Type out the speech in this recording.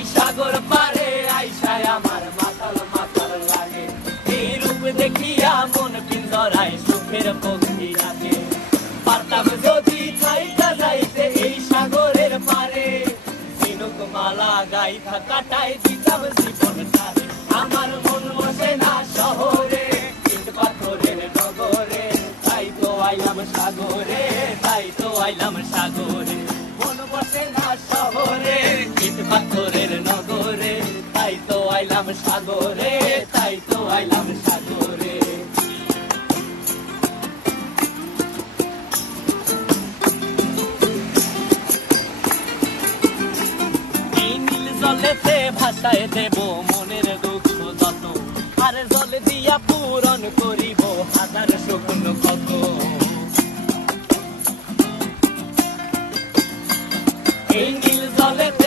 এই সাগর পারে আইসায় আমার মাতাল মাতাল লাগে। এই রূপ দেখিয়া মন পিঞ্জরায় সুখের পক্ষী রাখে। পারতাম যদি থাইকা যাইতে এই সাগরের পারে, ঝিনুক মালা গাইথা কাটাই দিতাম জীবনটারে। আমার মন বসে না শহরে, ইট পাথরের নগরে, তাই তো আইলাম সাগরে, তাই তো আইলাম সাগরে। মন বসে না শহরে, ইট পাথরের নগরে, তাই তো আইলাম সাগরে, তাই তো আইলাম সাগরে। এই নীল জলেতে ভাসায় দেব মনের দুঃখ যত, আর জল দিয়া পূরণ করিব হাজার স্বপ্ন কত। এই